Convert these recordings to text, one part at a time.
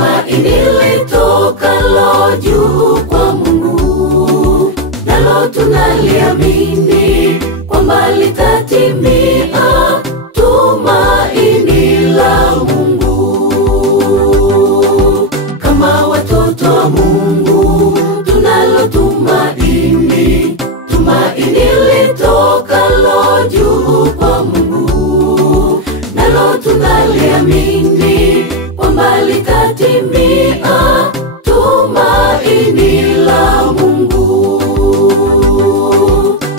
tumaini litokalo juu kwa Mungu, nalo tunaliamini kwamba litatimia, tumaini la Mungu. Kama watoto wa Mungu tunalo tumaini, tumaini litokalo juu kwa Mungu, nalo tunaliamini kwamba litatimia, tumaini la Mungu.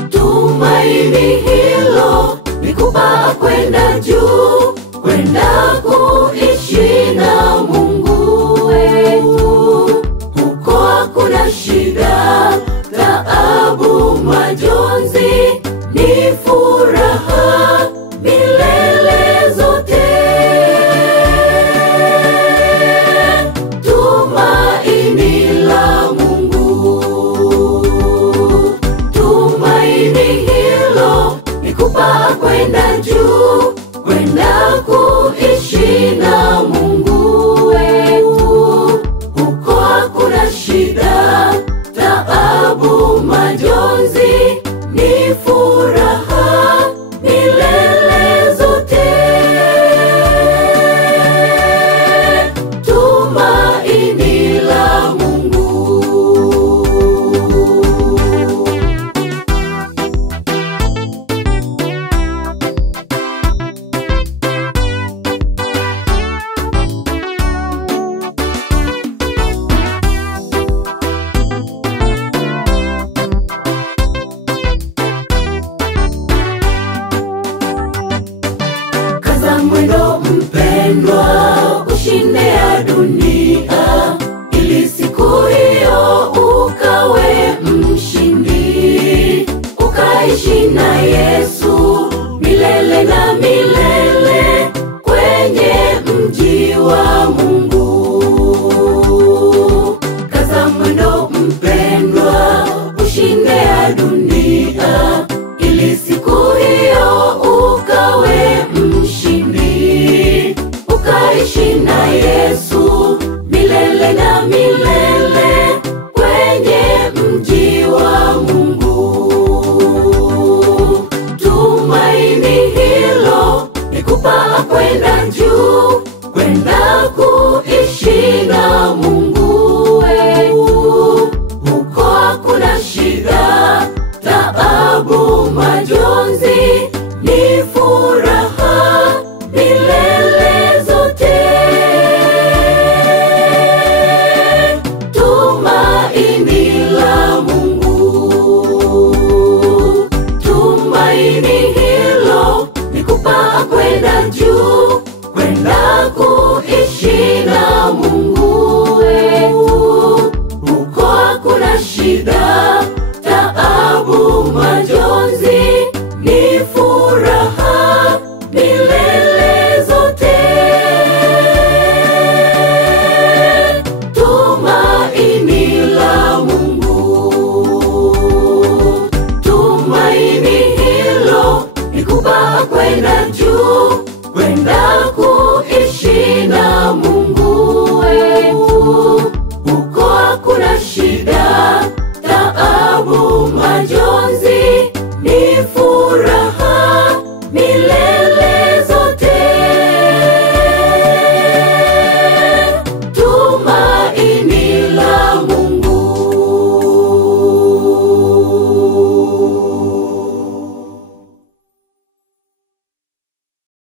Tumaini hilo ni kupaa kwenda juu, kwenda kuishi na Mungu wetu. Huko hakuna shida, taabu, majonzi, ni furaha milele zote. Tumaini la Mungu, tumaini hilo ni kupaa kwenda juu, kwenda kuishi na Mungu wetu. Huko hakuna shida, taabu, majonzi, ni furaha milele zote. Tumaini la Mungu. Kaza mwendo mpendwa, ushinde ya dunia, ili siku hiyo ukawe mshindi, ukaishi na Yesu milele na milele kwenye mji wa Mungu. Kaza mwendo mpendwa, ushinde ya dunia, ili siku hiyo ukawe mshindi, ukaishi na Yesu milele na milele kwenye mji wa Mungu. Tumaini hilo ni kupaa kwenda juu, kwenda kuishi na Mungu wetu. Huko hakuna shida, taabu, majonzi, ni furaha milele zote. Tumaini la Mungu, tumaini hilo ni kupaa kwenda juu, kwenda kuishi na Mungu wetu. Huko hakuna shida, taabu, majonzi, ni furaha milele zote. Tumaini la Mungu, tumaini hilo ni kupaa kwenda juu, kwenda kuishi na Mungu wetu. Huko hakuna shida, taabu, majonzi,